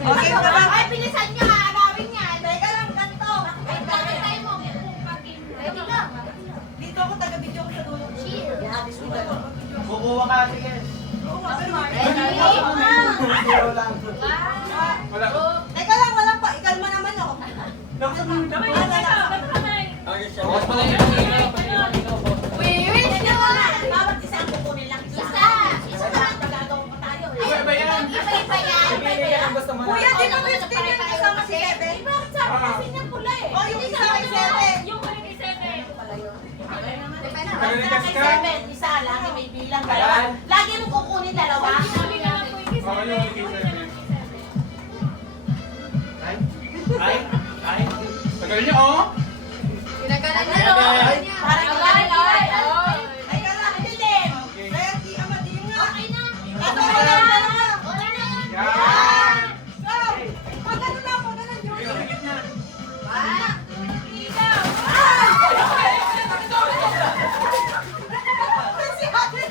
Okay, ay, pinisan niya, agawin niya. Teka lang, ganito. Wait, bakit tayo mo? Ready lang. dito ako taga-video ko sa dulo. Kukuha ka, sige. Teka lang, walang pa. Ikalma naman ako. Bukas pala yung ilaw. Wish naman! Bawat isa ang kukunin lang. Isa! Isa lang, magagawa pa tayo. Iba-iba yan! Kuya, di ba may sticker yung kasama si Ebe? Bakit sabi kasi niya pula eh? Oh, yung isa kay Ebe. Yung kay Sebe. Isa kay Ebe, isa lang, may bilang dalawa. Lagi mo kukunin dalawa. Sabi nga po yung kay Sebe. Ay. Tagal niyo, oh. Pinagalan niya, no? Parang Ay, kala, Dylan. Kaya di ama, di nga. Okay na. Ito, wala na dalawa. Wala na. Yan. Go! Pag ano na, pag ano, Julie. Ikaw. Si Ate.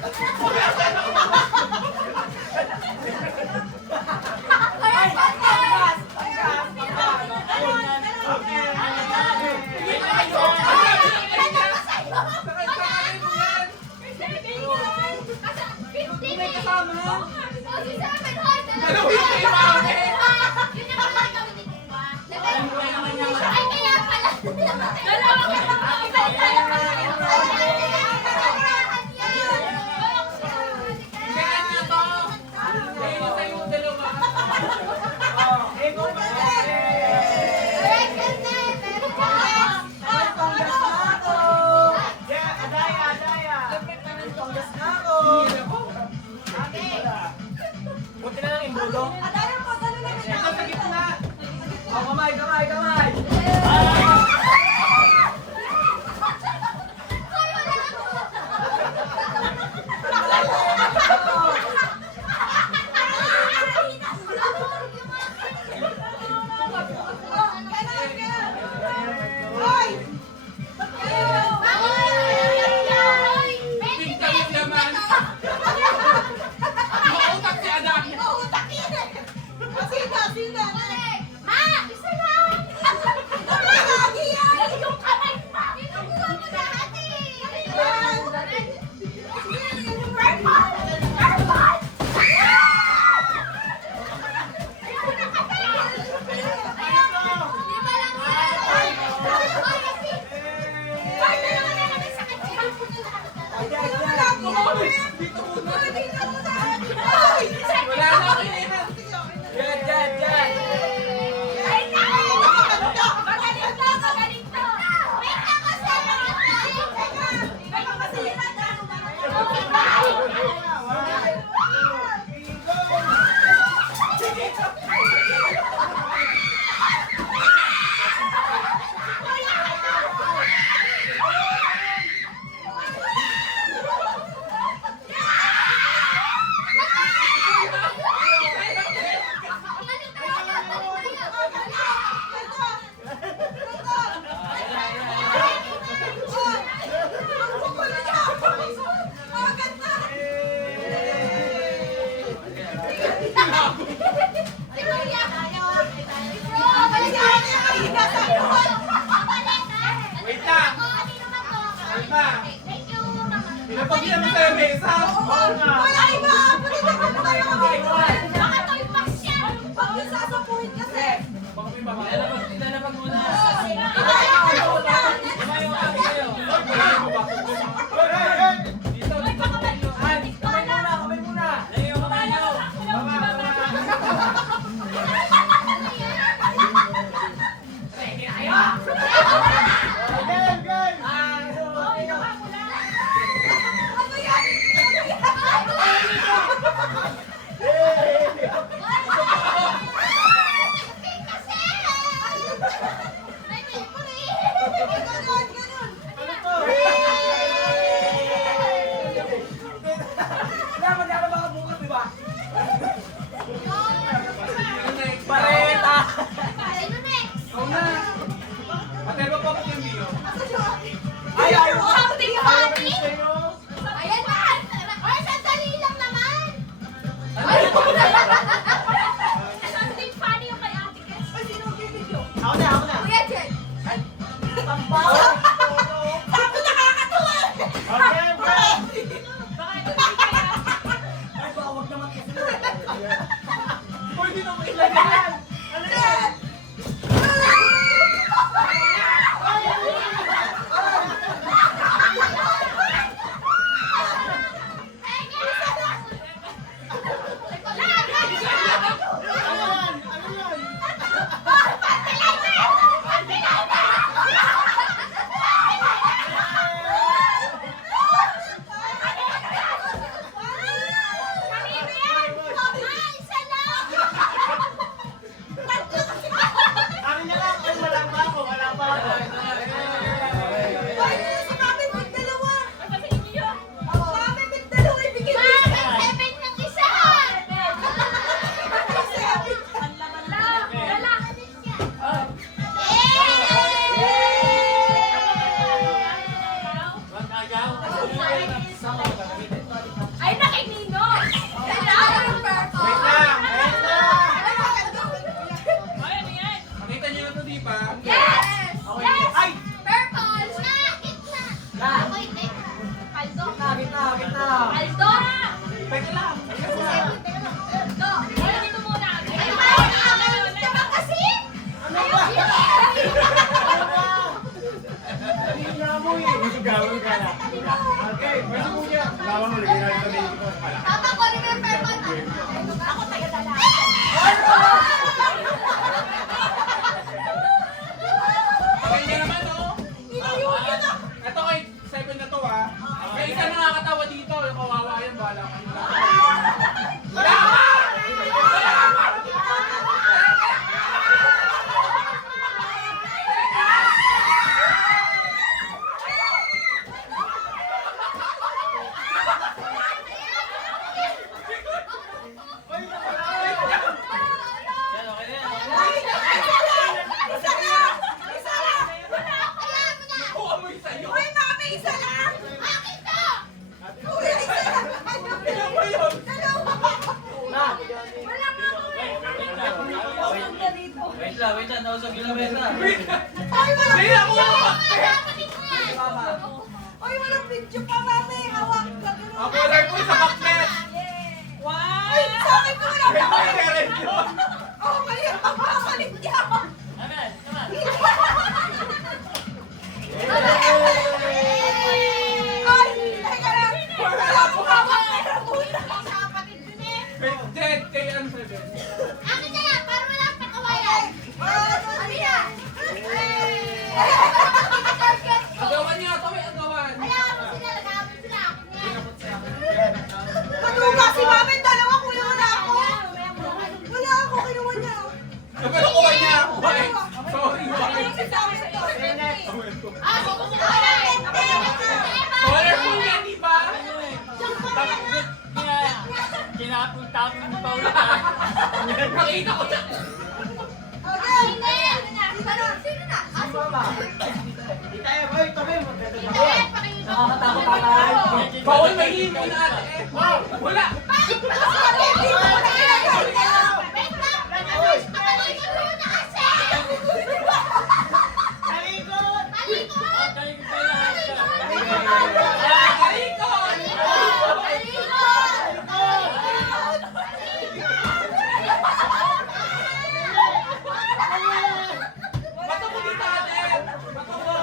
Buti na lang yung bulo. Adaya po, gano'n lang. Ito sa gitna. Oh, kamay. Pinapag niya mo tayo mesa. Wala iba! Pwede na kami tayo mag-iwan. Baka toy box siya. Pag yung sasapuhin kasi. Baka may babae. Ilalapag muna. Kamay muna. Layo, kamay nyo. Ano yan? wait lang. Nausog yung lamesa. Ay, walang Hindi ako! Ay, walang video pa, mami. Hawak ka. Ang colorful sa baknet! Wow! Ay, sa akin ko wala pa. Ay, meron yun! Oh, kaya makakalit niya. Ay, teka lang. Wala po hawak. Meron po. Wait, Jen, kay ang 7. Agawan niyo ito, may agawan. Matuga si mami. Dalawa, kuya, wala ako. Wala ako, kinuha niya. Nagkakuha niya ako. Ay, sorry, bakit? Ay, sa amin to. Colorful yan, di ba? Kinapon-tapon mo pa ulit. Nakita ko siya. Okay. Bawal mahimo na ate. Wala. Hindi ko na kinagawa. Bato mo dito ate. Bato mo.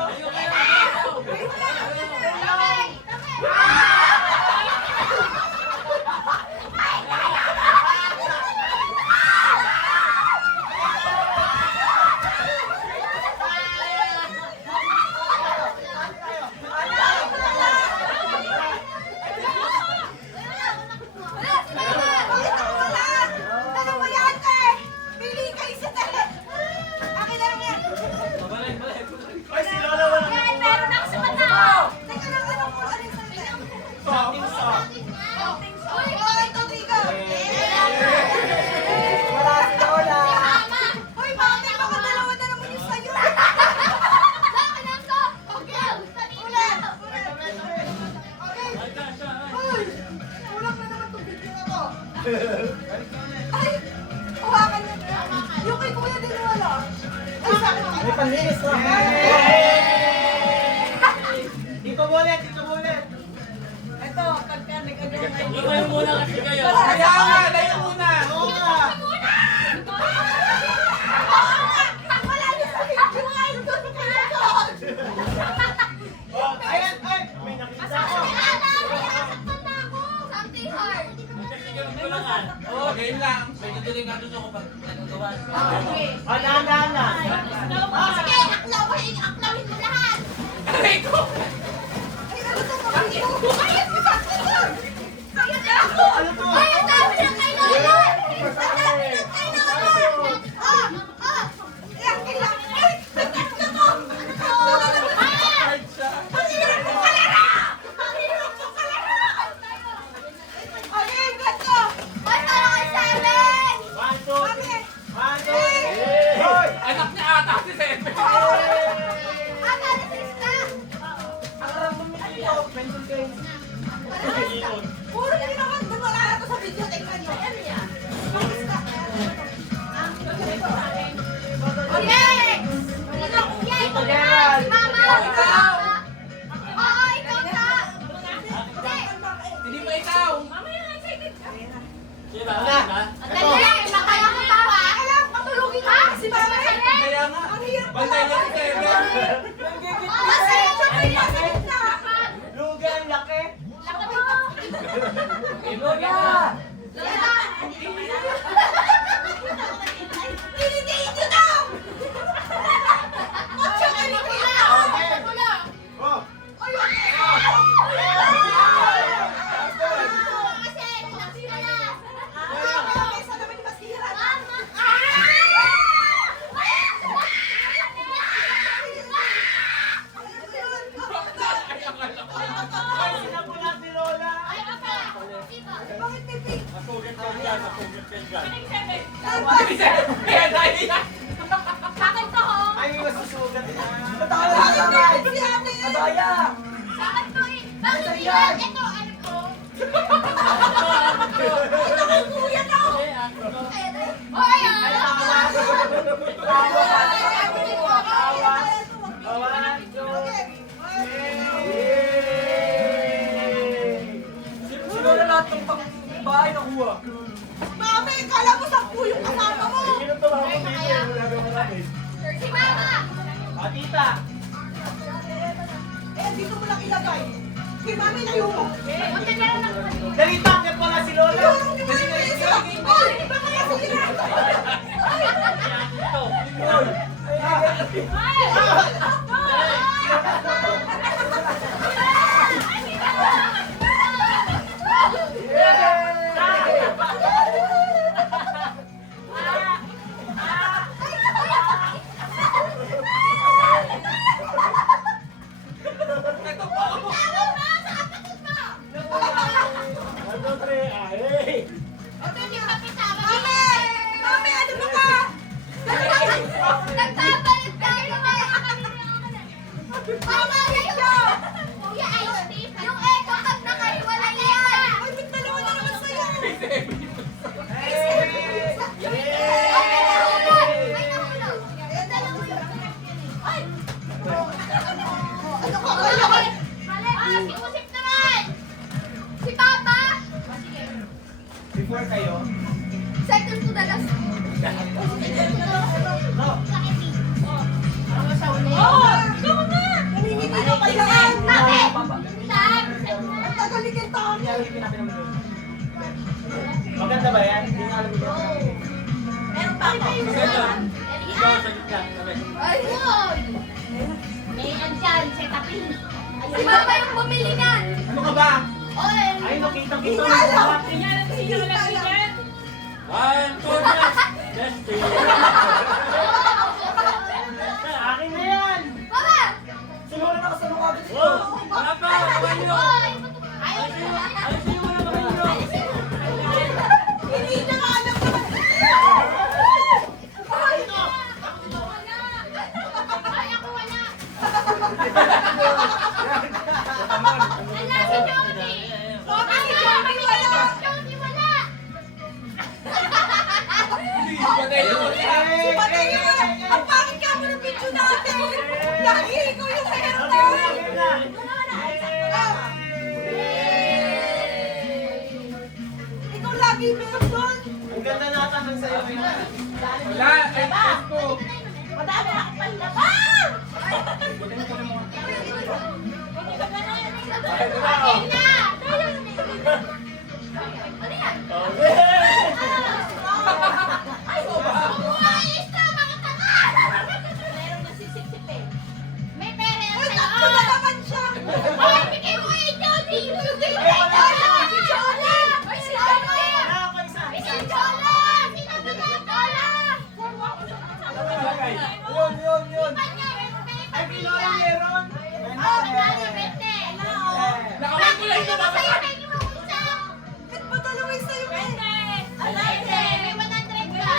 Ay, hawakan niya na. Yung kay kuya din wala. Ay, sa akin. May panlinis lang. Dito ulit, dito ulit. Ito, pagka nag-agawa kayo. Lumay muna kasi kayo. Kaya nga, dahil muna. Oo nga. Wala niya sa video. Ay, doon ka na doon. Ayan, ay, may nakita ko. Oh, game lang. Pwede tuloy nga doon ako pag nagagawa. Dahan-dahan lang. Aray ko! Ay, ano to? Ay, ano to? Ano to? Yan, kailangan. Ay, nagtatlo to. Hard siya. Ang hirap ko kalaro! Ang hirap ko kalaro! Okay, ganito. One, two, Mami. one, two. Hoy! Anak niya ata si Sebe. Ang alam mo dito, pencil case. Puro na naman doon. Wala na to sa video. Tingnan nyo. Ano yan? Pang-stop na yan. Hindi pa ikaw. Diba? Diba? Si Mami. Kaya nga. Ang hirap ko Bantay niya si Sebe. Kasi, sabay na sa gitna. Lugan, laki. Tinitiin nyo daw! Otso ka ni Kuya! Oh, Kaysa naman yung masira. ay, sinapulat ni Lola. Bakit may pink? Napugat ka dyan, napugat ka dyan. Kaya dahil yan. Ay, may masusugat na. Bakit may pink si ate? Ito kay Kuya daw! Eh, ako. Ay, tama. Ah, tita. Eh, dito mo lang ilagay. Kay mami na yung... Buti meron ng Dali, bakit wala si Lola? Yung naman na isa. Ay, baka kaya sa ginagawa. Ano, pre? Ah, eh. Mami! Mami, ano ba ka? Nagtabalit tayo na kaya kami Mama, Kuya, ayos din. Yung echo pag nakahiwalay yan. Ay, ba't dalawa na naman sa'yo? May nahulog. Ay! Ano ka kaya? Mali. Si Usip naman. Si Papa. Before kayo. Second to the last. Oo! Ikaw na! Namimili ka pa yan! Bakit? Ang tagal ni Kenta. Maganda ba yan? Hindi nga alam ko. Meron pa ako. Ikaw sa gitna. Sabi. Ayun! May andyan, si Tapin. Si Mama yung bumili niyan. Ano ka ba? Oy! Ay, nakita-kita Hindi mo. alam. Hindi alam. One, two, yes. Testing. Akin na yan. Mama! Si Lola nakasalong agad ito. Oh, papa, kayo. Oy! Ayusin mo na kayo. Hindi na nga alam naman. Ay, ako wala. Wala si Johnny. Mami, si Johnny wala. Johnny wala. Si Patay yung wala. Ang pangit ka mo ng picture natin. Lagi ikaw yung meron. Ikaw lagi meron doon. Ang ganda nata ng sayo. Wala, ay, ko. Madami ako panlaban. Akin na. Ano yan? Ay, umayos na mga tanga! Meron na sisip-sipin. May pera yan Uy, sa'yo. tatlo na naman siya. Ay, bigay mo kay Johnny! Bigay mo kay Johnny! Si Johnny! Ay, si Johnny! Ako isa. Ay, si Johnny! Sinabi ko yung Johnny! Yun. Ipan niya, may Ay, pamilya. Lola meron. Oh, nanalo, bete. Nakawin ko lang ito, Sa'yo, may iwan ko isa. Ba't ba dalawa yung sa'yo? Bete, may 100 ka.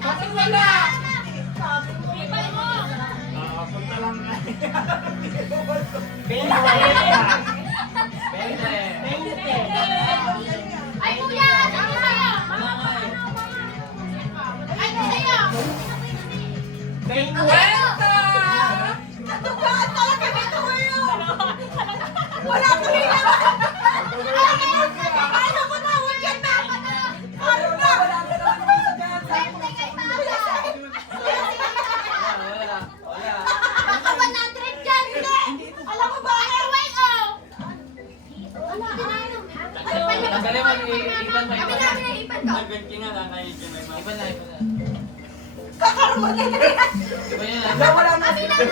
Bakit wala? Ipan mo. Punta lang nga. Ay, kuya, ano sa'yo? Ay, sa'yo. Natugaan talaga dito ngayon. Wala kami naman. Paano ko tawag yan na? Ano ba? Bete kay Papa. Baka 100 dyan. Alam mo ba? Anyway, oh. Tanggalin mo, iban mo, Kami namin ang ipan ko. Nag-20 nga lang, naisip may mga. Iban na. Kakaroon na yan. Wala na. Kami namin.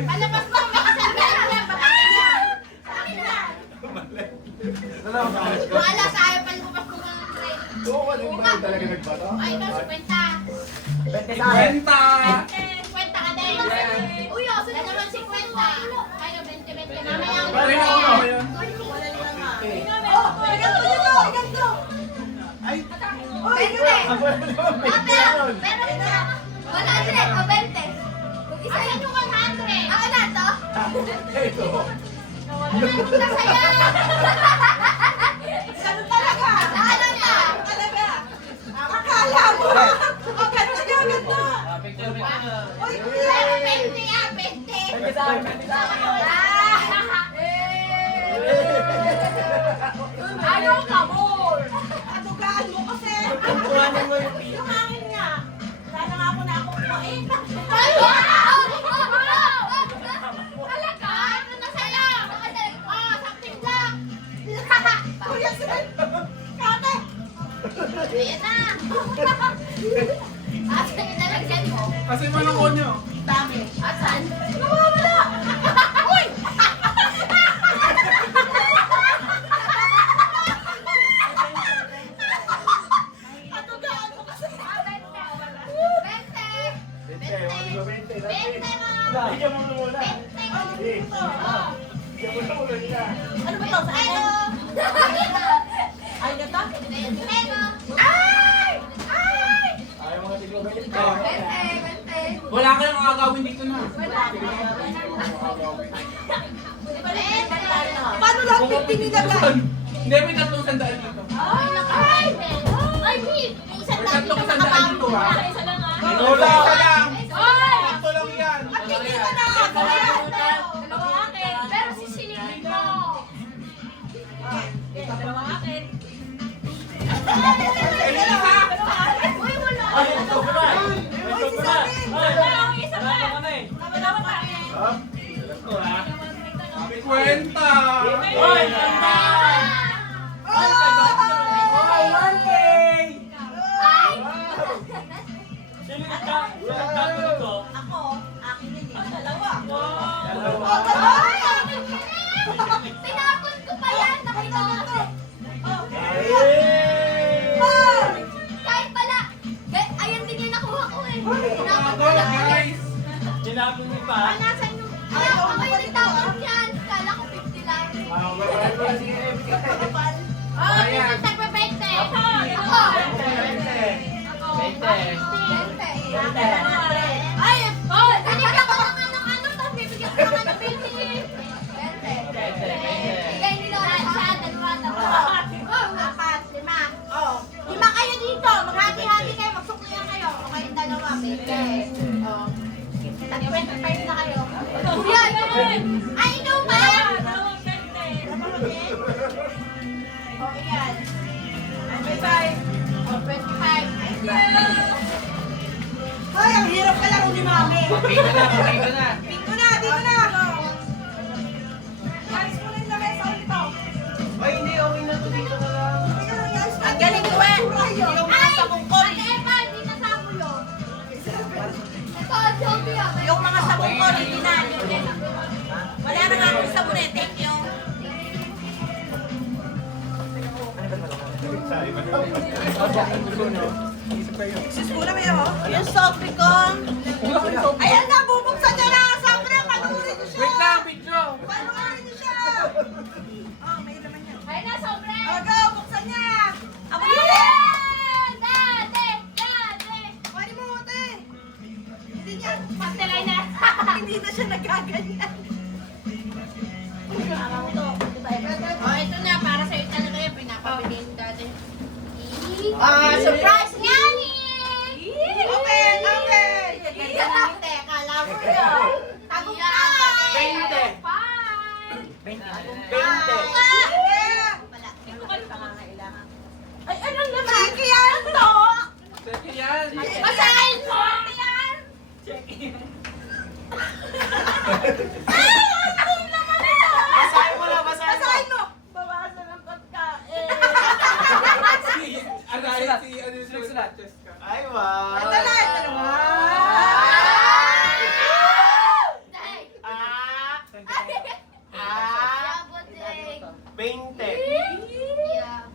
Palabas mo, may isang meron yan. Patay niya. Kami na. Wala sa ayaw palbukas ko ng train. Talaga nagbata? Ay, ikaw, 50. 20 sa akin. 50 ka din. Uy, oh, sila naman 50. Ayaw, 20. Mamaya ako. Pareho ako. Oh, ganito nyo to. Ganito. Ay, Oy, 20. Pero, 100 o 20. Kung isa yan yung 100. Ako na to. ito. Ano na sa'yo? ganun talaga. Ano na? Talaga. Akala mo. O, ganito nyo, ganito. Picture. Oy, Pero kuya. 20 ah, 20. Ano ka mo? Atugaan mo kasi. Kuhanin mo yung Yung hangin nga. Wala na nga ako nakukuha eh. Ay, wow! Asan yung nalagyan mo? Kasi manang konyo. Dami. Asan? Nawawala. Uy! Atugaan mo kasi. Bigyan mo muna. Ano ba to? Sa akin? Ay, na to? Ay! Ay! Ayaw mga tiglo ba ito? Wala ka nang agawin dito na. Paano lahat 50 nilagay? Hindi, may 300 dito. Ay, May 300 dito ha. Isa lang ah. Wala ka lang. Oy! Ito lang yan. At hindi ka nakakaya. Dalawa akin. Pero sisilipin mo. Dalawa akin. Uy, wala. Ay, ito ko na. Ito ko na. Ay, Dalawang isa pa. wala ka na eh. Dalawa pa. Ito ha. May kwenta. Ay, ganda! Ay, 1K! Sino yung tatulog ko? Ako, akin yun yung dalawa. Dalawa. Oh, dalawa! Tinapon ko pa yan. Nakita mo. Kahit pala. Ayan din yung nakuha ko eh. Tinapon ko lang. Guys! Tinapon mo pa. Nasaan yung... Ako yung nagtapon yan. Kala ko 50 lang. Babalik ko lang si Evie. Oh, Ayan. dito tagpa-20. Ako. 20. Ay, oh, binigyan ko ng ano-ano, tapos bibigyan ko ng ano, 20. 20. Bigay nila sa dalawa. Apat, lima. Oh, lima kayo dito. Maghati-hati kayo. Magsuklihan kayo. O kayong dalawa, baby. Oh. Tag-25 na kayo. Yan. Ay, ikaw ba? Oh, yan. Bye-bye. Oh, 25. Ay, ang hirap ka lang ni Mami. Dito na. Dito na, dito na. Alis mo na yung lamesa ulit ako. Ay, hindi. Okay na to. Dito na lang. Ang galing ko eh. Yung mga sabong ko. Ate Eva, di nasabo yun. Ito, Joby ah. Yung mga sabong ko, hindi na. Wala na nga akong sabon eh. Thank you. Sis muna may ako. Yung sobre ko. Ayan na, bubuksan niya na. Sobre, panurin niyo siya. Wait lang, video. Panurin niyo siya. Oh, may laman niya. Ay, na, sobre. Oh, go, buksan niya. Ako Eh, yun. Dati, dati. Pwede mo, ate. Hindi niya. Pastelay na. Hindi na siya nagaganyan. Oh, ito na, para sa'yo talaga yan. Pinapabilin dati. Surprise! Nani! Open! Open! Hindi, kala mo yun. Tago ka! 20. Bye! 20. Ay, anong naman? Sige yan to! Sige yan. Basahin mo! Yan! Basahin mo na, basahin mo. Basahin mo! Bawasan ng pagkain. Ay, wow. Ito na, ito na. Day! Ah, Yabot, Day! 20. Yeah.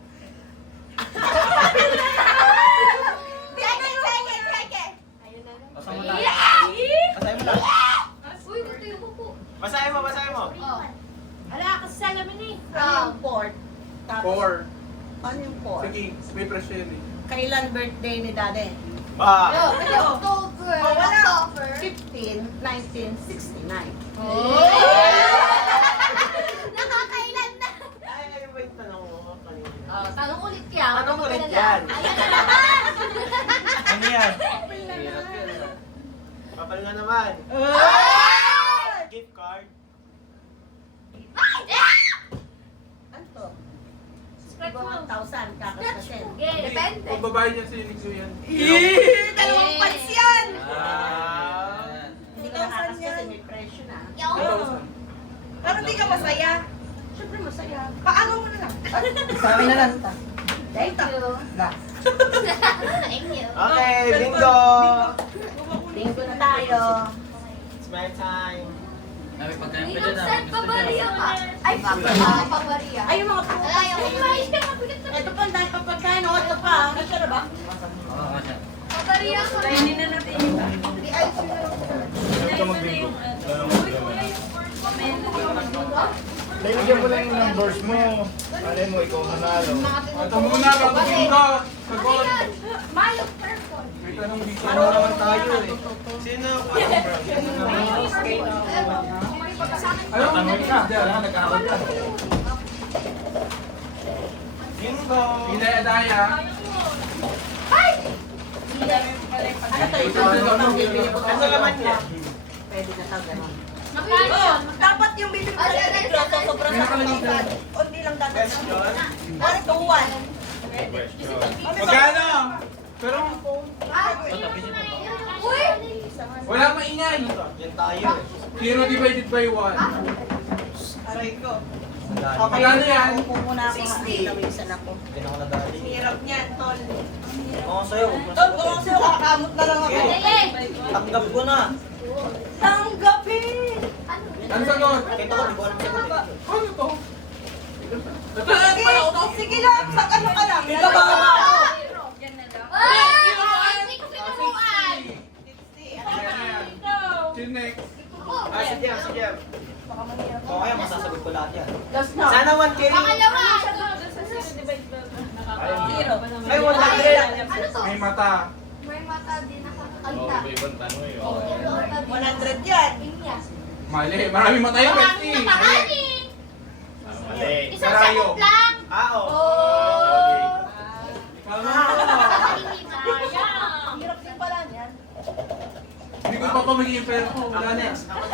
Sige, sige, sige. Ayun na lang. Basahin mo na. Yeah! Basahin mo na. Uy, ito yung upo. Basahin mo, basahin mo. Oh. Ala, kasi salamin eh. Ano yung port? Tapos, 4. ano yung port? Sige, may pressure eh. Kailan birthday ni Daddy? Ah. October. Oh, wala. October. 15, 1969. Nakakailan na. Ay, ano ba yung tanong mo kanina? Oh, tanong ulit yan. Tanong ulit Ayan yan. na naman. Ano yan? Papal nga naman. Gift card. Ano to? Scratch mo. 1,000 kakasasin. Depende. Kung babae niya si Nico yan. Dalawang pants yan! Ah. Hindi ka nakakasasin, may presyo na. Yaw. 1,000. Pero hindi ka masaya. Siyempre masaya. Paano mo na lang? Sa amin na lang ta. Thank you. Na. Thank you. Okay, bingo! Bingo na tayo. It's my time. Ninong San Pabaria ka. Ay, Pabaria. Ay, yung mga prutas. Ay, ako kumain ka. Mabigat na. Ito pa, ang dami pa pagkain. O, ito pa. Ito na ba? Pabaria ka. Kainin na natin yung Di ay, Nilagyan mo lang yung numbers mo. Alay mo, ikaw nanalo. Ito muna, bago dito. Sagot. Mayo purple. May tanong dito. Ano naman tayo eh? Sino? Alam mo, may dyan, ha? Nag-awal ka. Bingo! Hidaya-daya. Ano to? Ito. Ano naman niya? Pwede na to, gano'n. Magkano yun? Dapat yung bibig Ah, sa sige, dito, sige. sobrang May nakalagay sa dyan. Hindi lang dapat. Question? 1-1. Magkano? Pero Ah, uy! wala maingay. Yan tayo eh. 0 divided by 1. Aray ko. Okay, Magkano yan? upo muna ako. 60. Nawisan ako. Hindi na ako nadali. Hirap niyan, tol. Oo, sa'yo. Huwag mo Tol, kung ako sa'yo, kakakamot na lang ako. Dali! Tanggap ko na. Tanggapin! Ano sagot? Kaya ito ko, hindi ko alam sagot eh. Ano to? Sige lang, sa ano ka lang. Ibaba ka na ako. Ah! Hindi ko kinukuan! Till next. Ah, sige, sige. O kaya masasagot ko lahat yan. Last na. Sana 1K. Pangalawa! Zero. Ay, 100. Ano to? May mata. May mata din nakakakanta. 100 yan. Mali. Maraming mata yung Pepsi. Nakarani! Isang Karayo. sagot lang! Ah, oo. Oh! Tama. Ang hirap din pala niyan. Hindi ko pa magiging pero ko. Ako Wala na. next. Ako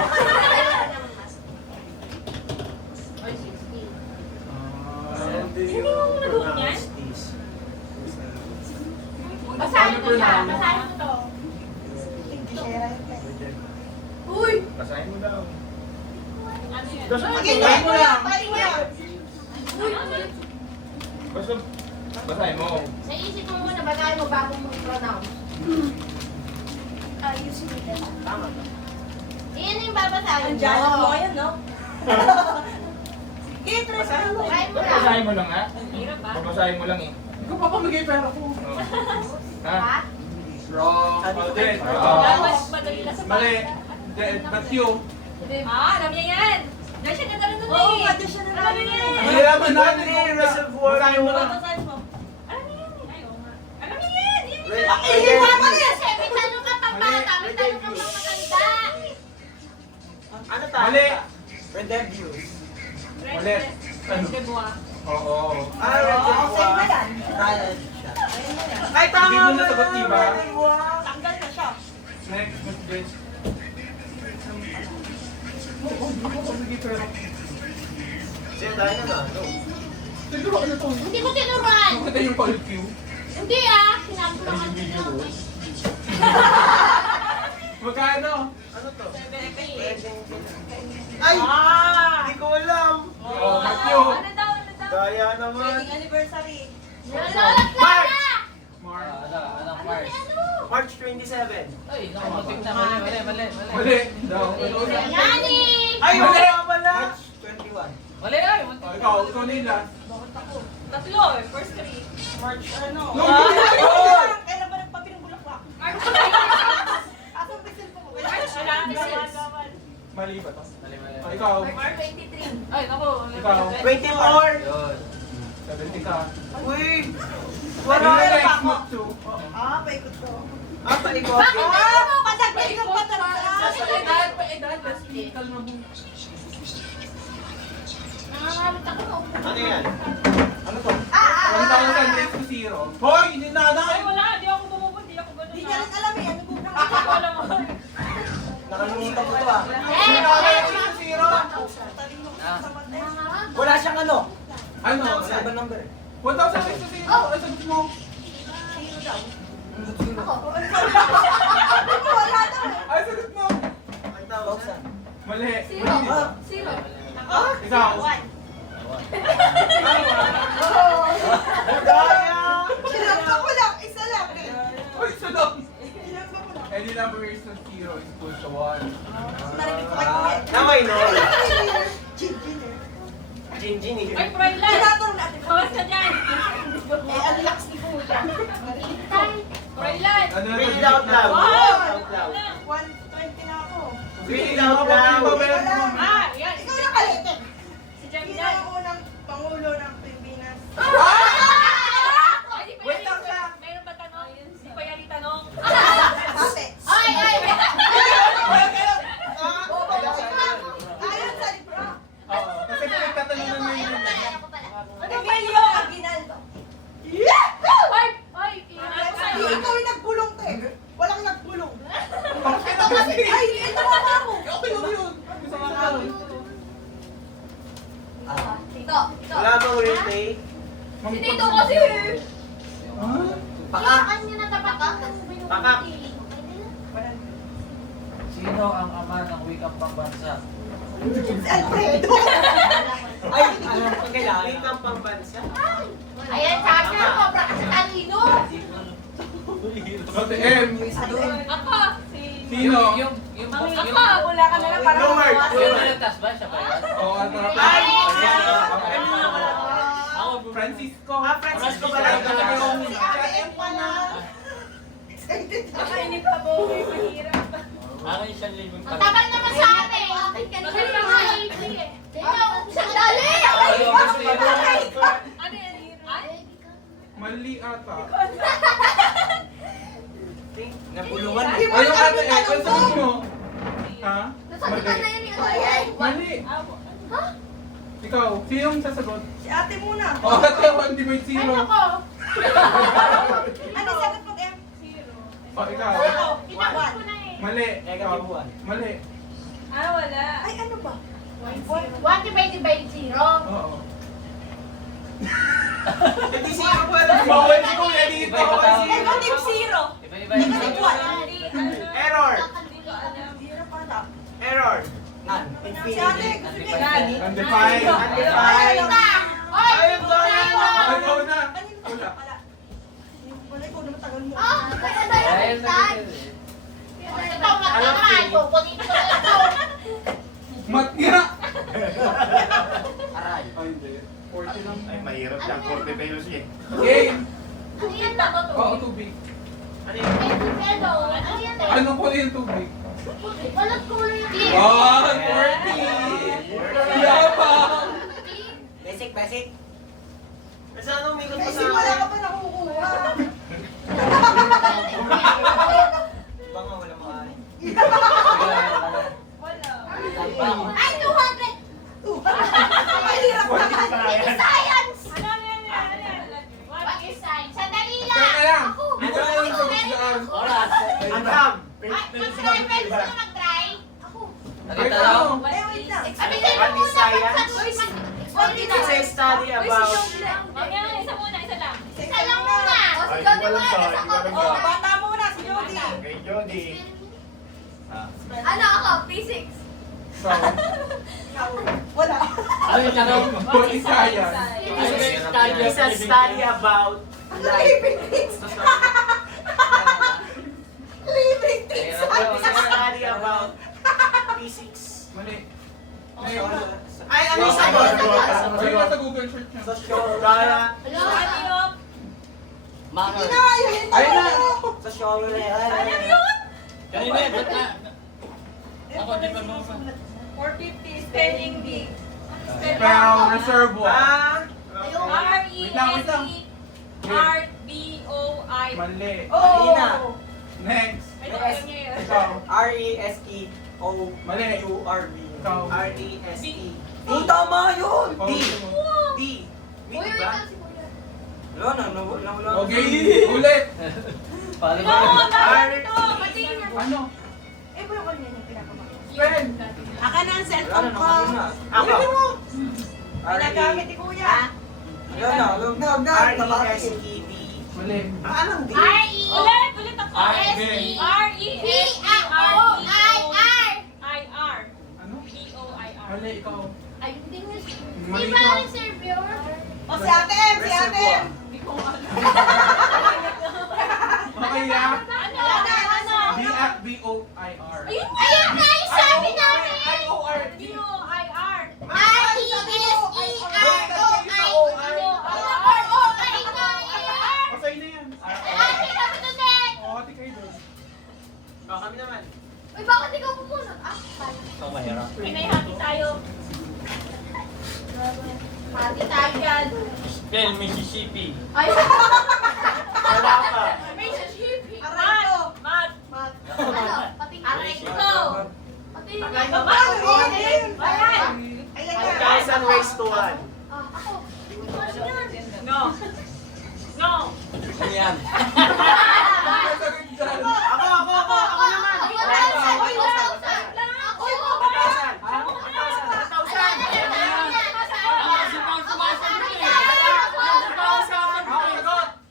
Basahin mo siya. Basahin mo to. Hindi siya yan. Uy! Basahin mo daw. Sige, Basahin mo lang. tayo mo yan. Basta, basahin mo. Sa isip mo muna, basahin mo bago mo i-pronounce. Ayusin mo yan. Tama. Iyan yung babasahin Ang mo. jacket mo yan, no? Sige, try mo. Basahin mo lang. Basahin mo lang ha? Babasahin mo lang eh. Hindi ko pa pamigay pera ko. Ha? Ha? Wrong. Alden. Dapat madali lang sa Mali. That's you. alam niya yan. Diyan siya nagkaroon nun Oo, eh. pwede siya Alam niya yan. Malalaman natin Only kung reservoir. basahin mo lang. Basahin mo. Alam niya yan eh. Ayaw nga. Alam niya yan. Yan Wait, yan. wait. Kasi may tanong ka pang bata, may tanong ka pang matanda. Ano tayo? Mali. Redeviews. Mali. Oo. Ah, Oo, sa'yo na yan. Tayo siya. Ay, tama Hindi mo ba? nasagot, diba? Tanggal na siya. Next, Miss Grace. Hindi ko pamigay pera ko. Sige, tayo na na. No. Siguro ano to? Hindi ko tinuruan. Maganda yung call queue. Hindi ah, sinabi ko lang video ko. Magkano? Ano to? 70. Ay! Hindi ko alam. Oh, Matthew. Ano daw? Ano daw? Kaya naman. Wedding anniversary. Nalolat ka Mark! na! Mark. Ano? March 27. Mali. Daw. Yani! Ay, Mali! wala pala. March 21. Oh, ikaw nila. Tatlo eh. First three. March ano? No, Oh! Kailan ba nagpapinong bulaklak? March. Asong bisil ko. March. Mali ba to? Oh, ikaw. March 23. Ikaw. 24. 70 ka. Uy! Wala Wala na na next month to. Ah, paikot ko. Ah, paikot. Bakit Ah, patagdag ka patagdag. Nangangalit ako. Ano yan? Ano to? 1,000 raised to 0. Hoy! Hindi na na! Di niya rin alam eh. Ano kung Nakalimutan ko to ah. Eh! Raised to 0. Wala siyang ano? Ano? Sa ibang number eh. 1,000 raised to 0. Ay, sagot mo. Ako. wala daw eh. Ay, sagot mo. 1,000. Mali. Zero. Ah. Zero. Ikaw. One. Daya! Tinamba ko lang, isa lang eh. Uy, sunod! Tinamba ko lang. Any number raised to 0 is equal to 1. Narinig ko kay Kuya. Now I know. Gin eh. Jinjin eh. Ay, Froilan! Tinatanong natin. Bawas ka dyan! Eh, ang lakas ni Kuya. Froilan! Ano na Read it out loud. Wow! Read it out loud. 120 na ako. Read it out loud. Ah, yan! Ikaw na kalete. Si Sino Jamila! ang unang Pangulo ng Pilipinas? Ay, di pa Wait yan. lang siya. Mayroon ba tanong? Di pa yan itanong. Ate. Ay, ay! Ayon sa libro. Oo, kasi pinagtatanungan mo yun. Emilio Aguinaldo. Ay! Ay! Hindi, ikaw yung nagbulong, te. Walang nagbulong. Ito kasi! Ay, ito nga mo. Okay lang yun! Gusto nga ako. Tito! Tito! Wala bang replay? Si Tito kasi! Pakak. Pakak. Sino ang ama ng wikang pambansa? Si Alfredo. Ay, alam ko kailangan. Wait ang pambansa. Ayan, sabi niya, sobra kasi talino! Ate M, Ako! Si... sino? Ako! Wala ka na lang para No words. Yung nalagtas ba siya ba yan? Oo, ang sarap. Ay! Ako, Francisco. Francisco Barangay. Si Ate M pala. Excited na. Nakainip pa po, mahirap. Ako yung 1,000 Ang tagal naman sa atin! Bakit ka nga ikaw, sandali! Ano yan? Ay? Mali ata. Nabulungan. Hindi mo Ano alam ate yung M? Ang tanong sagot ko. mo? Ha? Nasagutan na yan yung Mali. Ikaw, sinong sasagot? Si ate muna. Oh, ate, 1 divide 0. Ako! Ano sagot mo, M? Oh, ikaw. Ako. Tinapos ko na eh. Mali. Negative 1. Mali. Ah, wala. Ay, ano ba? 1 divided by 0. Oo. Hindi siya ako alam. Bawal si Kuya dito. Negative zero. Iba-iba Negative one. Error. Zero pala. Error. Si ate, gusto niya. Undefined. Undefined. Oy! Ayun ba? Oh, ikaw na. Kanino Wala. pala? Wala, ikaw naman tagal mo. Ah, kaya tayo Dahil pinsan. Ito, matanahan ko. Kunin ko na ito. Mat nga. Aray. Ay, hindi. 40 lang. Ay, mahirap yan. 40 pesos eh. Game. Ano yan ba ito? Oo, tubig. Ano yun? Ano yan eh? Anong kulay yung tubig? Walang kulay yung clear. Oh, 40! Yabang! Basic, basic. Kasi anong umikot pa Kasi sa wala ka akin? pa nakukuha. Baka wala makain. Ay, 200! Mahirap naman. It is science! Ano yan? What is science? Sandali lang! Teka lang. Ako! Dito na lang sa biglaan. Oras! Ang ham. Ay, mag-try, pwede ka mag-try? Ako! Nakita lang. Eh, wait lang. Sabihin mo What is muna science? What It is a study about... Mamaya, isa muna, isa lang. Isa Isa lang muna! O, si Ay, Jody walang muna, sa- nasa walang Oh, ko. bata muna, si Jody. Kay Jody. Ano ako? Physics. So, Wala. Ano yung tanong? what is science? It is a study about life. Living things. Living things. It is a study about physics. Mali. Ay, ano yung sagot? Ay, nasa Google search niya. Sosyologya. Ano? Manor. Inaayun Ayun na. Sosyologya. Kanina eh, ba't na? Ako, di pa mo pa. 450 spelling bee. Spell reservoir. Ah, Wait lang, wait lang. R-B-O-I. Mali. Alina. Oh. Next. Ay, alam niya yun. Ikaw. R-E-S-E-O-U-R-B. Ikaw. R-E-S-E. Yung tama yun! Oh, D. gusto mo. D. Uy, Wait, wait diba? lang si Kuya. Wala. Okay, ulit. Paano Ito, ba? bakit ito? Patingin na. Ano? Eh, ba yung kanya yung pinakamahal? Pen. Akin na ang cellphone ko. Ako. Pinagamit ni Kuya. R-E-S-E-D. Mali. Anong D? R-E. Ulit ako. R-E. R-E-S-E-R-I-R. I-R. Ano? B-O-I-R. Mali, ikaw. Ay, hindi mo. Mali Di ka. ba rin server? O, si Ate M, si Ate M. Hindi ko alam. Okay ah. Ano? B-O-I-R. Ayun na yung sabi namin! I-O-R-D. U-I-R. R-E-S-E-R-O-I. Pasay na yan. Ate, kami to din. Oo, ati kayo doon. Kami naman. Uy, bakit ikaw pumunod? Ah, Ito mahirap. Pinay-happy tayo. hati tayo dyan. Spell Mississippi. Ay, Wala pa. Aray ko. Mat. ano? Pati Aray ko. Pati Ayan. Ayan na. Guys, and race to 1. Ah, ako. No. No. Ano yan? Ako naman. Ay, wala sa Ako, wala sa Ako.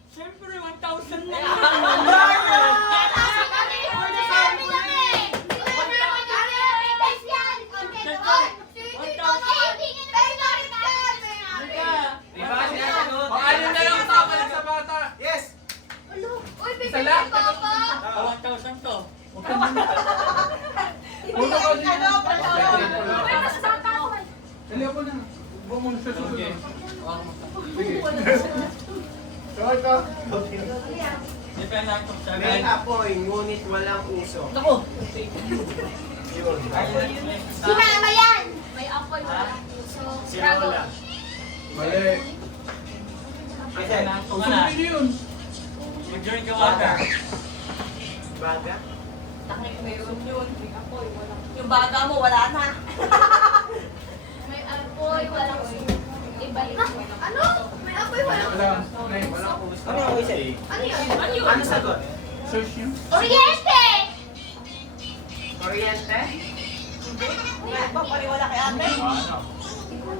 Siyempre, 1,000 na. Paano na lang tama sa bata? Yes! Isa lang. 1,000 to. Puno ka din. Ano, Dali ako na. Bumong siya sa Okay. Short ka. Depende ako sa May apoy, ngunit walang uso. Ako. Yun. Si Mama yan! May apoy, walang puso. Si Lola. Mali. Kasi, Kung Susunod ano, yun. mag-drink ka water. baga. Yung baga mo, wala na. May apoy, walang puso. Iba yun. Ano? May apoy, walang puso. Wala. Walang uso. Ano yung isa? Ano yun? Ano sagot? Search yun. Oriente! Oriente? Wala pa, pariwala kay ate.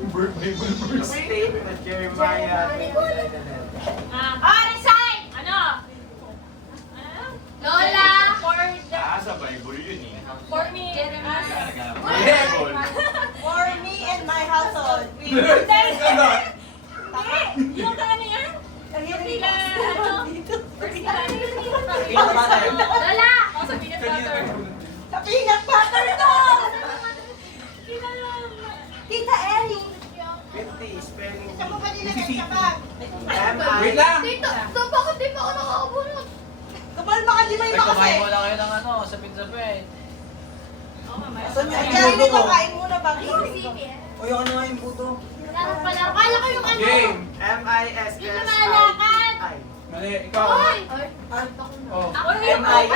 Bible verse. State of Jeremiah 29:11. Ah, resign! Ano? Lola! Sa Bible yun eh. For me. For me and my household. Yung ano yan? Sila, ano? Peanut butter. Lola! Ako sa peanut butter. Sa peanut butter to! Sila lang. Tita Ellie. 50, spelling Sa mo bee. ba nilagay sa bag? Wait lang. Dito, so bakit di pa ako nakakabunot? Kumalma ka, di may iba kasi. Kumain mo lang kayo ng ano, sapin-sapin. Saan niya? Kaya nito, kain muna ba? Uy, ano nga yung puto? Laro pala. Kala ko yung ano. Game. M-I-S-S-I. Yung lumalakad. Mali. Ikaw. Hoy! Oh. Ako yung ako.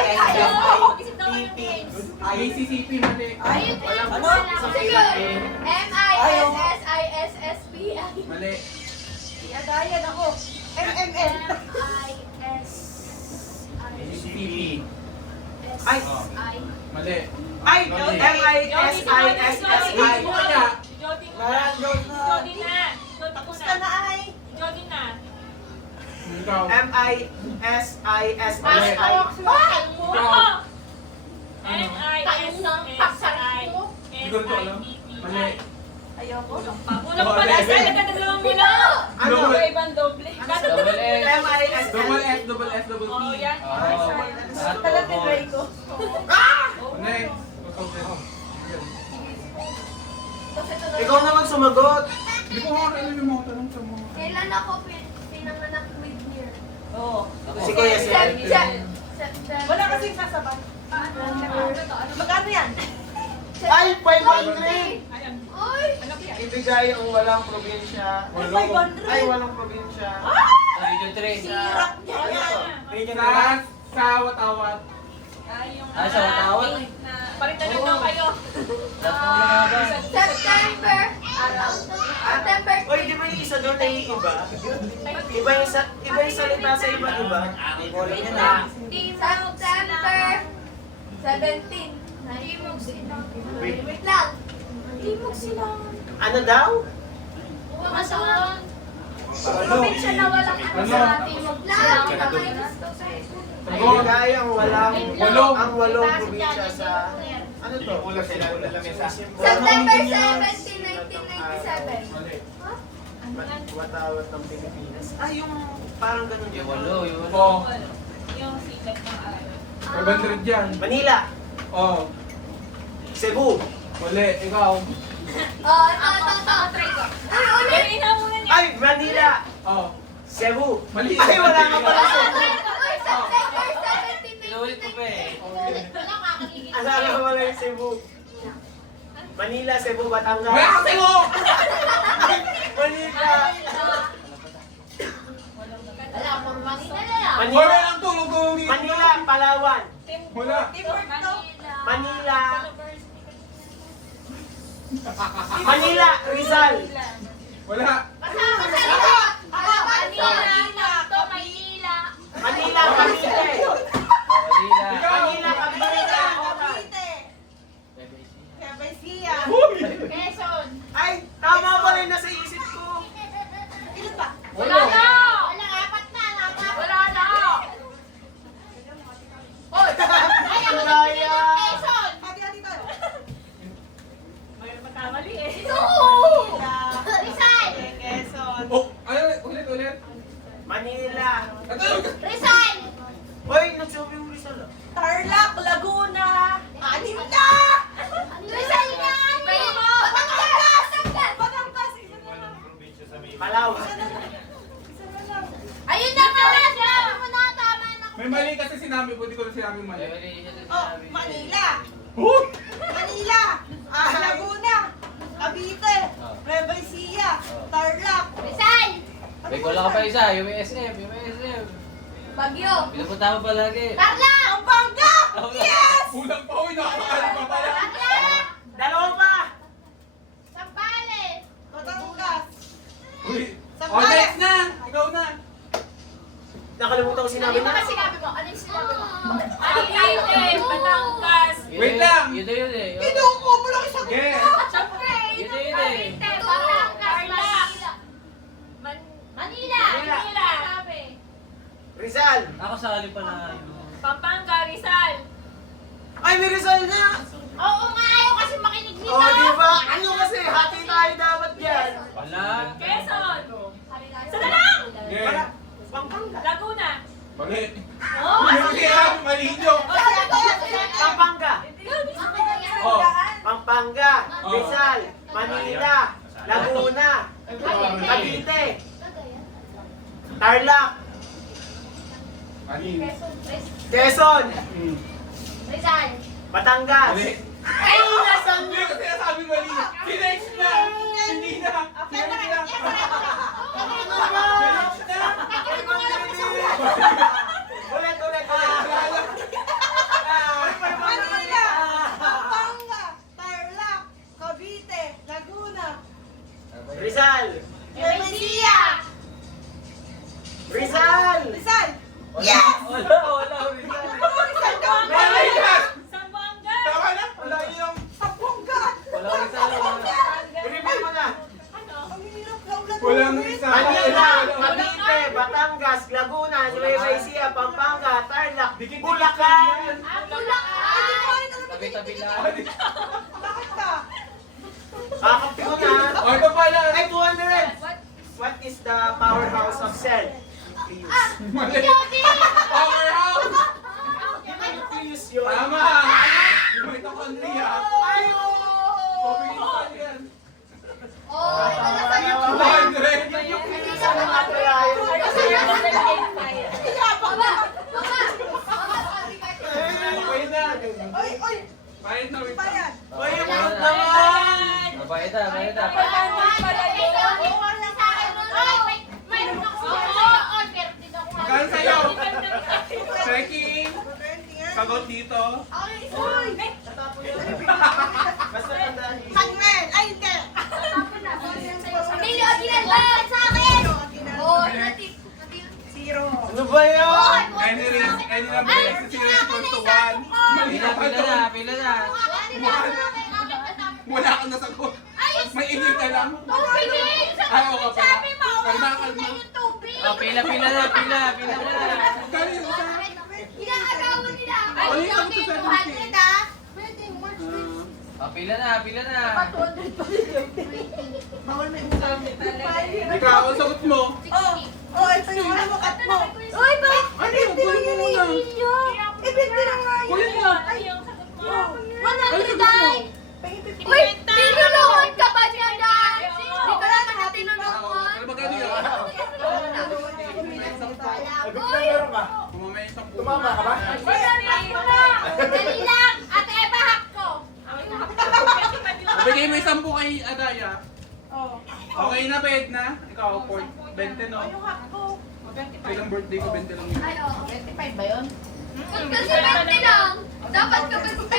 Isip daw yung games. ACCP mali. Ayun po yung Ano? lumalakad. Sa Sige. M-I-S-S-I-S-S-B-I. Mali. Adayan ako. MML. ACCP. Ay! I-S-S-I. Mali. Ay! Mali. M-I-S-I-S-S-I. Jody na. Parang joke na. Jody na. Tapos ka na ay. Jody na. Ikaw. M-I-S-I-S-S-I. Ako. Hindi ko ito alam. Mali. Ayoko. Kulang pala. Saan nagdadalawang mula? Ano? Ibang doble. Double S. M-I-S-S. Double S, double S, double T. Oh, yan. Talag ni Draco. Mali. Ikaw naman sumagot. Hindi ko nga alam yung mga tanong sa mga. Kailan ako pinanganak mid-year? Oo. Si Kuya Sel. September. Wala kasing sasabay. Magkano yan? Ay, 500! Uy! Ibigay ang walang probinsya. Ay, 500. Ay, walang probinsya. Radio 3. Sirap niya yan. Bigyan na lang. Sa watawat. Ah, sa watawat. Palitan na daw kayo. September. Araw. September. Uy, di ba yung isa doon ay iba? Iba yung salita sa iba, di ba? Wala niya na. September 17. Timog sila. Wait lang. Timog sila. Ano daw? Masalang. Probinsya na walang ano sa timog lang. Ibigay ang walong probinsya sa... Ano to? Ulas sila nila mesa. September 17, 1997. Mali. Watawat ng Pilipinas. Ah, yung parang ganun yun. Yung walo, yung walo. Oh. yung sikat ng araw. 500 yan. Manila. Oh. Cebu. Mali, ikaw. Oh, ito. Try ko. Pero ina muna niya. Ay, Manila. Oh. Cebu. Mali. Ay, wala ka pala Cebu. Inulit ko pa eh. Alala ko wala yung Cebu. Manila, Cebu, Batangas. Wala ka Cebu! Manila. Wala, pang Manila na lang. Wala Manila. lang tulog ko dito. Manila, Palawan. Wala. Manila. Manila, Rizal. Wala. Kasama sa ito. Manila. Manila. Manila, Cavite. Manila. Manila, Cavite. Uy! Quezon. Ay, tama pala yung nasa isip ko. Ilan ba? Wala na. Wala, apat na. Wala na. Hoy! Ay, ako nagpili ng Quezon. Hati-hati tayo. May magkamali eh. Ito. Rizal. Quezon. Oh, ano ulit. Manila. Ito. Rizal. Hoy, nagsabi yung Rizal ah. Tarlac, Laguna. Anim na! Rizal na. Batangas. Batangas, isa na lang. Palawan. Isa na lang. Isa na lang. Ayun na pala. Sabi mo na, tama na. May mali kasi sinabi ko, di ko na sinabi mali. Mali siya sa Oh, sinabi. Manila. Uy! Manila. Laguna. Cavite. Nueva Ecija. Tarlac. Rizal. May wala ka pa isa, USM. Bagyo. Pinapunta mo palagi. Tarlac. Pampanga! Yes! Kulang pa, uy, nakakaalam pa pala. Tarlac. Dalawa pa. Sambales. Batangas. Uy! Oh, next na! Ikaw na! Nakalimutan ko sinabi Ano na. ba sinabi mo? Ano yung sinabi mo? Cavite. Batangas. Wait lang! Yun na yun eh. Kinuko mo lang isang Yes! Siyempre. Yun na yun eh. Cavite. Batangas. Tarlac. Manila. Manila. Sabi. Rizal. Ako sakali pa na yun. Pampanga, Rizal. Ay, may Rizal na. Oo nga, ayaw kasi makinig nito. Oh, di ba? Ano kasi, hati tayo dapat yan. Wala. Quezon. Isa na lang! Yeah! Wala. Pampanga. Laguna. Mali! Oh, Yung sinabi, mali nyo! Pampanga. Oh. Pampanga. Oh. Rizal. Manila. Laguna. Cavite. Tarlac. Mali. Quezon. Hmm. Rizal. Batangas. Mali. Ay, nasan Hindi ko sinasabi mali! Si next na! Hindi na! Si next na! Si next na! Ulit. Manila. Pampanga. Tarlac. Cavite. Laguna. Rizal. Nueva Ecija. Rizal. Rizal. Yes! Wala. Rizal. Rizal ka. Mali ka! Zamboanga. Tama na! Wala yung... Pampanga. Wala Rizal. I-repeat mo na. Ang hirap na ulan. Walang isa. Manila, Cavite, Batangas, Laguna, Nueva Ecija, Pampanga, Tarlac, Bulacan. Tabi-tabi lang. Bakit ka? Kakapti ko na. O, ito pala! Ay, 200. What is the powerhouse of cell? Mali! Powerhouse! Nucleus yun. Tama! Yung mitochondria. Ay, Pabilisan yan. Oh, ito na sa'yo. 200! nucleus na nga kaya yun. Okay na! Oy, oy. Bayad na, wait lang. Bayan. Ay, yung fruit naman. Mabait na. Magkano sa'yo? Checking! 20 nga. Sagot dito. Uy. Basta tandaan. Pagmen. Ay, hindi. Zero. Ano ba yun? Any number next to 0 is equal to 1. Mali na pa doon. Pila na. Wala kang nasagot. May init ka lang. Ay, oo ka pala. Kalma. Oh, pila na. Pila mo na. Magkano yung isa? Inaagawan nila. Ay, Ano ikaw yung din, sagot 200 ah. Oh, pila na. Bawal may ulam. Ikaw, ang sagot mo. Oh, Oh, ito yung ano mo, cut mo. Uy, ba? Ano yung kunin mo muna? Eh, 20 lang nga yun. Kunin mo. Ay, oh. 100 ay. Pengi 50. Uy, tinulungan ka ba niya na? Di ko naman na tinulungan. Ano magkano yun? Agad na meron ka. Kumamay isang puno. Tumama ka ba? Dali lang. Ate Eva, hack ko. Bigay mo 10 kay Adaya. Oh. Okay na, bed na? Ikaw, 20 no? Yung hack ko. Kailang birthday ko, 20 lang yun. Ay, oo. 25 ba yun? Ba't kasi 20 lang? Dapat kapag 20.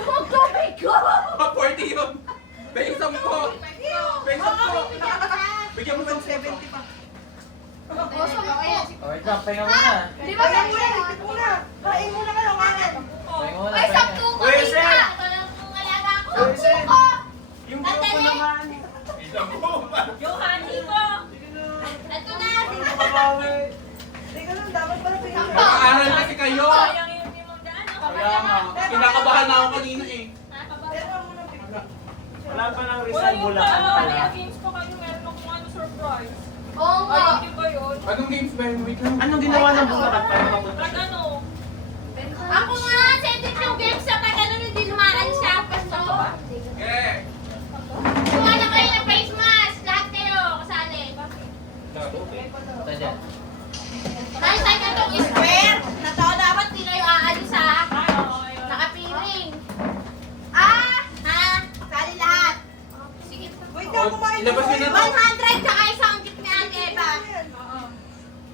Oh my God! 40 yun! Bay, 10 po! Bay, 10! Bigyan mo ng 70 pa. Oh, so mo. Wait lang, pahinga muna. Di ba Kaya ganyan? muna, lipit muna. Kain muna kayo, kain. Pahinga muna, Ay, pahinga. 10 ko Uy, isa. sir. Ito lang kung alaga ko. Uy, 10 sir. ko. Yung grupo naman. Yung honey ko. Ito na. Makabawi. Teka lang, dapat pala pinag- Nakaaral kasi kayo! Sayang yung limang daan. Kaya nga, kinakabahan na ako kanina eh. Pero muna, 50. Wala pa ng Rizal Bulacan pala. games ko kayo, meron akong ano surprise. Oo nga. Yung ba yun? Anong games ba yun? Wait lang. Anong ginawa ng Bulacan para mapunta? Pag ano? Ako nga, sentence yung game sa pag ano hindi lumaan siya. Pasto. Yeah! Kuha na kayo ng face mask. Lahat kayo, kasali. Ito dyan. Dahil tayo na itong square. Na to, dapat di kayo aalis ha. Nakapiling. Ah! Ha? Kasali lahat. Sige. Wait lang, kumain Ilabas mo nyo na to. 100 tsaka isang jeep ni Ate Eva.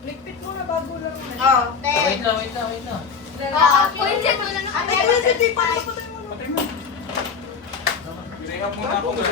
Ligpit muna bago lang. Oh, Wait lang, wait lang, wait lang. Oo, kuinsin mo lang ng Ate, Ate Eva. hindi pa. Patay mo na. Patay mo. Pinahihap muna ako guys.